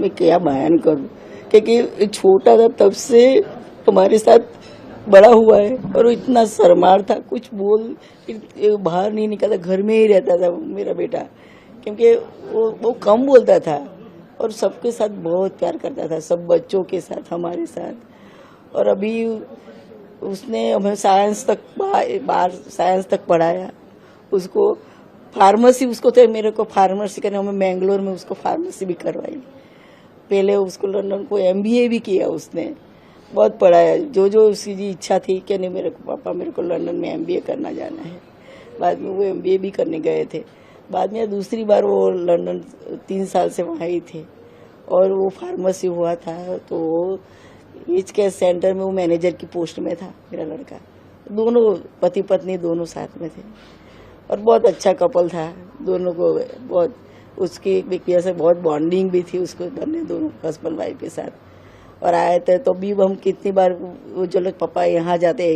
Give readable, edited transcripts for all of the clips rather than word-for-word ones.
मैं क्या बयान करूं, क्योंकि छोटा था तब से हमारे साथ बड़ा हुआ है और वो इतना शर्मार था, कुछ बोल बाहर नहीं निकलता, घर में ही रहता था मेरा बेटा, क्योंकि वो कम बोलता था और सबके साथ बहुत प्यार करता था, सब बच्चों के साथ, हमारे साथ। और अभी उसने हमें साइंस तक बाहर साइंस तक पढ़ाया, उसको फार्मेसी, उसको तो मेरे को फार्मेसी करने, हमें मैंगलोर में उसको फार्मेसी भी करवाई। पहले उसको लंदन को MBA भी किया उसने, बहुत पढ़ाया, जो जो उसकी इच्छा थी कि नहीं मेरे को पापा मेरे को लंदन में MBA करना जाना है। बाद में वो MBA भी करने गए थे। बाद में दूसरी बार वो लंदन 3 साल से वहाँ ही थे और वो फार्मेसी हुआ था, तो वो एज केयर सेंटर में वो मैनेजर की पोस्ट में था मेरा लड़का। दोनों पति पत्नी दोनों साथ में थे और बहुत अच्छा कपल था, दोनों को बहुत उसकी एक से बहुत बॉन्डिंग भी थी उसको दोनों हस्बैंड वाइफ के साथ। और आए थे तो भी हम कितनी बार वो जो लोग पापा यहाँ जाते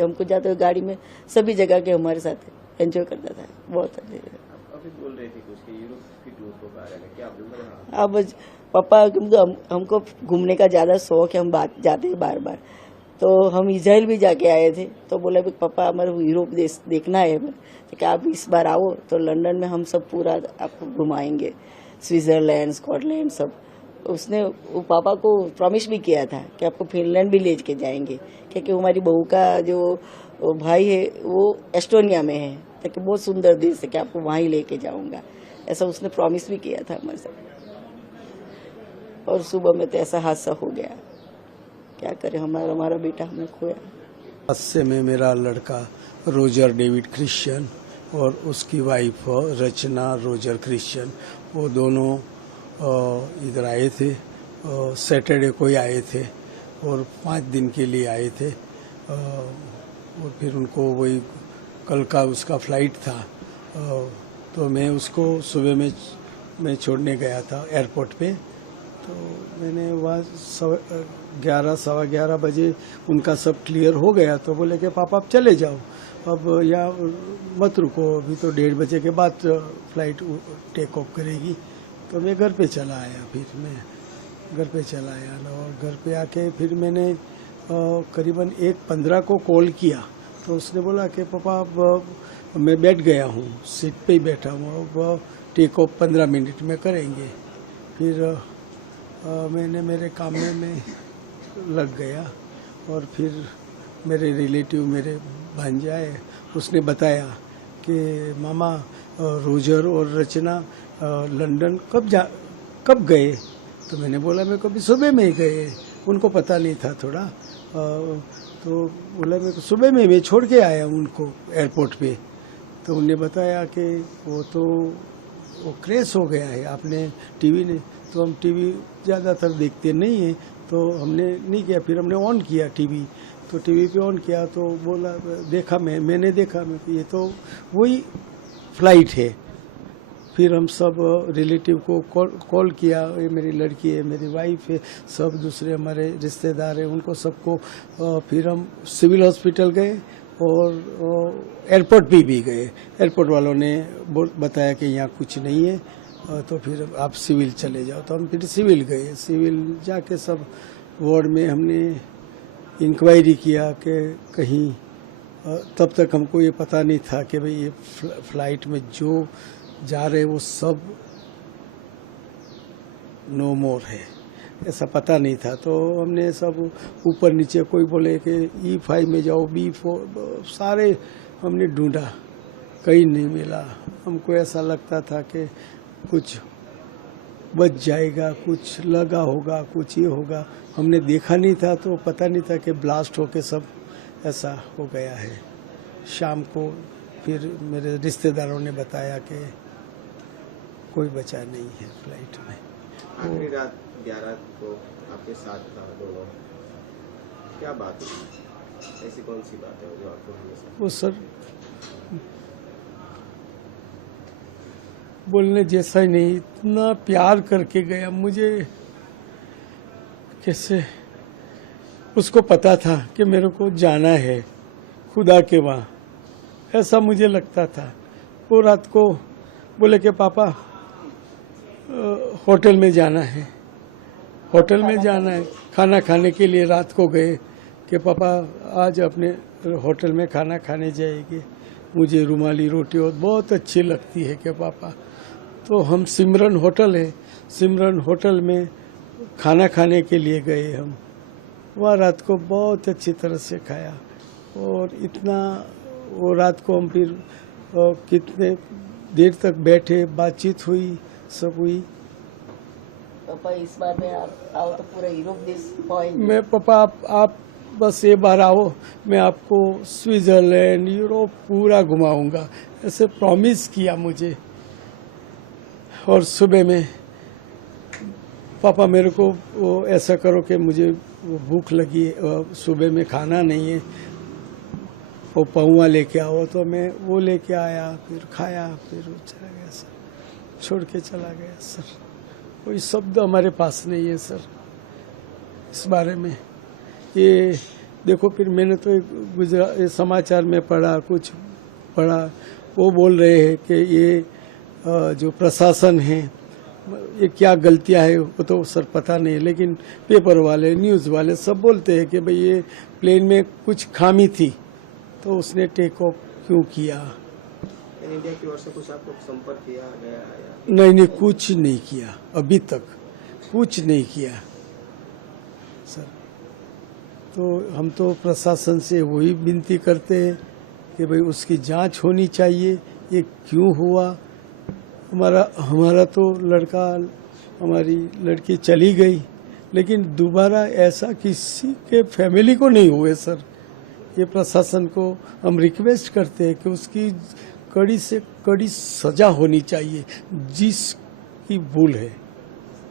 हमको जाते हुए गाड़ी में सभी जगह के हमारे साथ एंजॉय करता था बहुत अच्छे। अभी बोल रहे थे कुछ कि यूरोप की टूर को बारे में क्या अब पापा हमको घूमने का ज्यादा शौक है, हम जाते हैं बार बार, तो हम इजराइल भी जाके आए थे, तो बोले पापा हमारे यूरोप देश देखना है, कि आप इस बार आओ तो लंदन में हम सब पूरा आपको घुमाएंगे, स्विट्जरलैंड स्कॉटलैंड सब। उसने वो पापा को प्रॉमिस भी किया था कि आपको फिनलैंड भी ले के जाएंगे, क्योंकि हमारी बहू का जो भाई है वो एस्टोनिया में है, ताकि बहुत सुंदर देश है कि आपको वहाँ ही लेके जाऊंगा, ऐसा उसने प्रॉमिस भी किया था हमारे साथ। और सुबह में तो ऐसा हादसा हो गया, क्या करे, हमारा बेटा हमें खोया। हादसे में मेरा लड़का रोजर डेविड क्रिश्चियन और उसकी वाइफ रचना रोजर क्रिश्चियन, वो दोनों इधर आए थे, सैटरडे को ही आए थे और 5 दिन के लिए आए थे। और फिर उनको वही कल का उसका फ्लाइट था, तो मैं उसको सुबह में मैं छोड़ने गया था एयरपोर्ट पे, तो मैंने वहाँ 11 सवा 11 बजे उनका सब क्लियर हो गया, तो बोले कि पापा आप चले जाओ, अब यहाँ मत रुको, अभी तो 1:30 बजे के बाद फ्लाइट टेक ऑफ करेगी। तो मैं घर पे चला आया, फिर मैं घर पे चला आया और घर पे आके फिर मैंने करीबन 1:15 को कॉल किया, तो उसने बोला कि पापा अब मैं बैठ गया हूँ, सीट पे ही बैठा हूँ, अब टेक ऑफ 15 मिनट में करेंगे। फिर मैंने मेरे काम में लग गया और फिर मेरे रिलेटिव मेरे भांजे आए, उसने बताया कि मामा रोजर और रचना लंदन कब गए, तो मैंने बोला मैं कभी सुबह में ही गए, उनको पता नहीं था थोड़ा, तो बोला मैं सुबह में मैं छोड़ के आया उनको एयरपोर्ट पे। तो उन्हें बताया कि वो क्रैश हो गया है, आपने टीवी ने, तो हम टीवी ज़्यादातर देखते नहीं है, तो हमने नहीं किया, फिर हमने ऑन किया टीवी, तो टीवी पे ऑन किया तो बोला, देखा मैंने देखा ये तो वही फ्लाइट है। फिर हम सब रिलेटिव को कॉल किया, ये मेरी लड़की है, मेरी वाइफ है, सब दूसरे हमारे रिश्तेदार हैं, उनको सबको फिर हम सिविल हॉस्पिटल गए और एयरपोर्ट भी गए। एयरपोर्ट वालों ने बताया कि यहाँ कुछ नहीं है, तो फिर आप सिविल चले जाओ, तो हम फिर सिविल गए। सिविल जाके सब वार्ड में हमने इंक्वायरी किया कि कहीं, तब तक हमको ये पता नहीं था कि भाई ये फ्लाइट में जो जा रहे वो सब नो मोर है, ऐसा पता नहीं था। तो हमने सब ऊपर नीचे, कोई बोले कि E5 में जाओ, B4, सारे हमने ढूंढा, कहीं नहीं मिला। हमको ऐसा लगता था कि कुछ बच जाएगा, कुछ लगा होगा, कुछ ये होगा, हमने देखा नहीं था, तो पता नहीं था कि ब्लास्ट होके सब ऐसा हो गया है। शाम को फिर मेरे रिश्तेदारों ने बताया कि कोई बचा नहीं है फ्लाइट में। आखिरी रात 11 को आपके साथ था दोनों, क्या बात है, ऐसी कौन सी बात है जो आपको हमेशा? वो सर बोलने जैसा ही नहीं, इतना प्यार करके गया मुझे, कैसे उसको पता था कि मेरे को जाना है खुदा के वहाँ, ऐसा मुझे लगता था। वो रात को बोले कि पापा होटल में जाना है, होटल में जाना है, खाना खाने के लिए रात को गए कि पापा आज अपने होटल में खाना खाने जाएंगे, मुझे रुमाली रोटी और बहुत अच्छी लगती है कि पापा। तो हम सिमरन होटल है, सिमरन होटल में खाना खाने के लिए गए हम। वहाँ रात को बहुत अच्छी तरह से खाया और इतना वो रात को हम फिर कितने देर तक बैठे, बातचीत हुई, सब हुई। पापा इस बार में आप आओ तो पूरा यूरोप देश पहुंचेंगे। मैं पापा आप बस ये बार आओ, मैं आपको स्विट्जरलैंड यूरोप पूरा घुमाऊंगा, ऐसे प्रॉमिस किया मुझे। और सुबह में पापा मेरे को वो ऐसा करो कि मुझे भूख लगी है, सुबह में खाना नहीं है, वो पहुआ लेके आओ। तो मैं वो लेके आया, फिर खाया, फिर वो चला गया सर, छोड़ के चला गया सर। कोई शब्द हमारे पास नहीं है सर इस बारे में। ये देखो फिर मैंने तो गुजरात समाचार में पढ़ा, कुछ पढ़ा, वो बोल रहे हैं कि ये जो प्रशासन है ये क्या गलतियां है वो तो सर पता नहीं, लेकिन पेपर वाले, न्यूज़ वाले सब बोलते हैं कि भाई ये प्लेन में कुछ खामी थी तो उसने टेक ऑफ क्यों किया। इंडिया की ओर से कुछ आपको संपर्क किया गया या नहीं, कुछ नहीं किया, अभी तक कुछ नहीं किया सर। तो हम तो प्रशासन से वही विनती करते हैं कि भाई उसकी जांच होनी चाहिए, ये क्यों हुआ। हमारा तो लड़का, हमारी लड़की चली गई, लेकिन दोबारा ऐसा किसी के फैमिली को नहीं हुए सर। ये प्रशासन को हम रिक्वेस्ट करते हैं कि उसकी कड़ी से कड़ी सजा होनी चाहिए जिसकी भूल है।